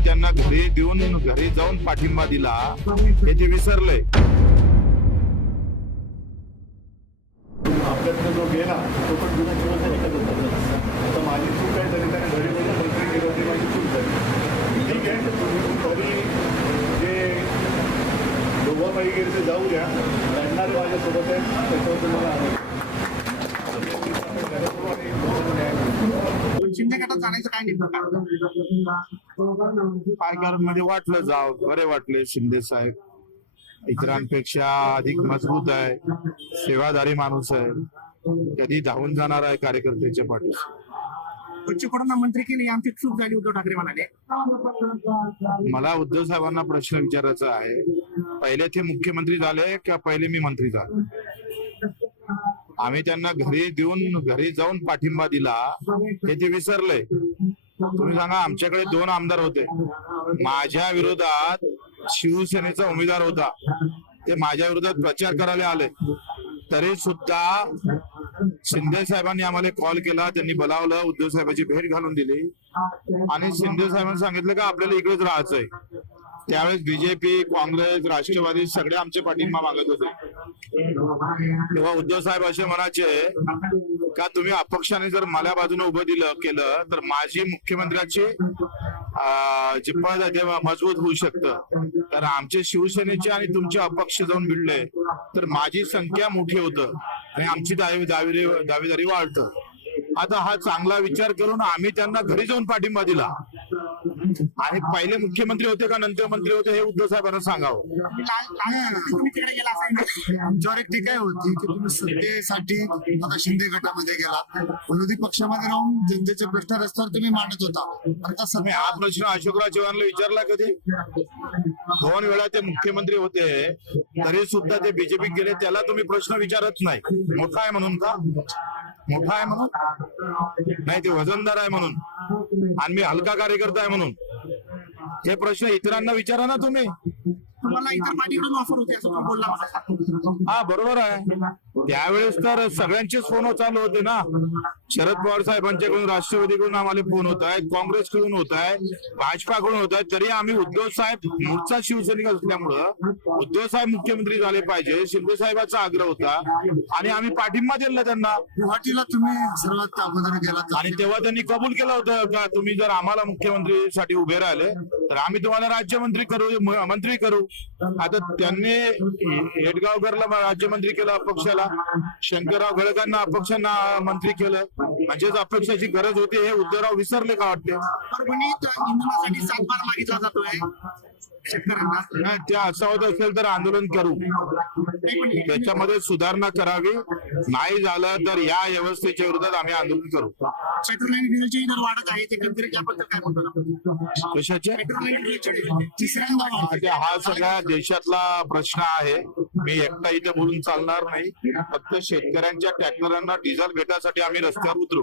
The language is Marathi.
आम्ही त्यांना घरी देऊन घरी जाऊन पाठिंबा दिला हे ते विसरले. आपल्याकडे जो गेला तो पण जुना शिवसैनिकच होता. आता माझी चूक आहे तरी त्याने घरी म्हणजे मंत्री केलं होती, माझी चूक झाली. ठीक आहे, तर तुम्ही तरी जे दोघं बाई गेले ते जाऊ द्या. लढणारे माझ्यासोबत आहेत, त्याच्यावर तुम्हाला शिंदे गटात जाण्याचं काय नेमकं मध्ये वाटलं जाव बरे वाटले. शिंदे साहेब इतरांपेक्षा अधिक मजबूत आहे, सेवादारी माणूस आहे, कधी धावून जाणार आहे कार्यकर्त्याच्या पाठीशी. बच्चूकडून मंत्री केली आमची चूक झाली उद्धव ठाकरे म्हणाले. मला उद्धव साहेबांना प्रश्न विचारायचा आहे, पहिले ते मुख्यमंत्री झाले का पहिले मी मंत्री झालो? आम्ही त्यांना घरी देऊन घरी जाऊन पाठिंबा दिला हे ते विसरले. तुम्ही सांगा, आमच्याकडे 2 आमदार होते, माझ्या विरोधात शिवसेनेचा उमेदवार होता, ते माझ्या विरोधात प्रचार करायला आले, तरी सुद्धा शिंदे साहेबांनी आम्हाला कॉल केला, त्यांनी बोलावलं, उद्धव साहेबांची भेट घालून दिली आणि शिंदे साहेबांनी सांगितलं का आपल्याला इकडेच राहायचंय. त्यावेळेस बीजेपी, काँग्रेस, राष्ट्रवादी सगळे आमचे पाठिंबा मागत होते. तेव्हा उद्धव साहेब असे म्हणायचे का तुम्ही अपक्षाने जर मला बाजूने उभं केलं तर माझी मुख्यमंत्र्याची जे पद आहे ते मजबूत होऊ शकतं. तर आमचे शिवसेनेचे आणि तुमचे अपक्ष जाऊन भिडले तर माझी संख्या मोठी होतं आणि आमची दावेदारी वाढतं. आता हा चांगला विचार करून आम्ही त्यांना घरी जाऊन पाठिंबा दिला. आणि पहिले मुख्यमंत्री होते का नंतर मंत्री होते हे उद्धव साहेबांना सांगावं. तुम्ही तिकडे गेला असाल. आमच्यावर एक टीका होती की तुम्ही सत्तेसाठी आता शिंदे गटामध्ये गेला, विरोधी पक्षामध्ये राहून जनतेचे प्रश्न रस्त्यावर तुम्ही मांडत होता. आता तुम्ही हा प्रश्न अशोकराव चव्हाणला विचारला कधी? 2 वेळा ते मुख्यमंत्री होते तरी सुद्धा ते बीजेपी गेले, त्याला तुम्ही प्रश्न विचारत नाही. मोठा आहे म्हणून का? मोठा आहे म्हणून नाही, ते वजनदार आहे म्हणून आणि मी हलका कार्यकर्ता आहे म्हणून. हे प्रश्न इतरांना विचारा ना तुम्ही. तुम्हाला इतर पार्टीकडून ऑफर होते असं तुम्ही बोलला. हा बरोबर आहे. त्यावेळेस तर सगळ्यांचेच फोन चालू होते ना. शरद पवार साहेबांच्याकडून, राष्ट्रवादीकडून आम्हाला फोन होत आहेत, काँग्रेसकडून होत आहे, भाजपाकडून होत आहेत. तरी आम्ही उद्धव साहेब मूळचा शिवसैनिक असल्यामुळं उद्धव साहेब मुख्यमंत्री झाले पाहिजे शिंदे साहेबांचा आग्रह होता आणि आम्ही पाठिंबा दिला त्यांना. गुवाहाटीला तुम्ही सर्वात अगोदर गेलात आणि तेव्हा त्यांनी कबूल केलं होतं का तुम्ही जर आम्हाला मुख्यमंत्रीसाठी उभे राहिले तर आम्ही तुम्हाला राज्यमंत्री करू, मंत्री करू. आता त्यांनी हेडगावकरला राज्यमंत्री केलं अपक्षाला, शंकरराव गळकांना अपक्षांना मंत्री केलं. म्हणजेच अपक्षाची गरज होती हे उद्धवराव विसरले का वाटते? परभणीत इंधनासाठी 7 बार मागितला जातोय शेतकऱ्यांना. ते असं होत असेल तर आंदोलन करू, त्याच्यामध्ये सुधारणा करावी. नाही झालं तर या व्यवस्थेच्या विरोधात आम्ही आंदोलन करू. पेट्रोल आणि डिझेलचे दर वाढत आहे, ते कधी त्याबद्दल काय म्हणतो? कशाचे? पेट्रोल आणि डिझेलचे तिसऱ्यांदा हा सगळ्या देशातला प्रश्न आहे. मी एकटा इथे बोलून चालणार नाही. फक्त शेतकऱ्यांच्या ट्रॅक्टरांना डिझेल भेटासाठी आम्ही रस्त्यावर उतरू.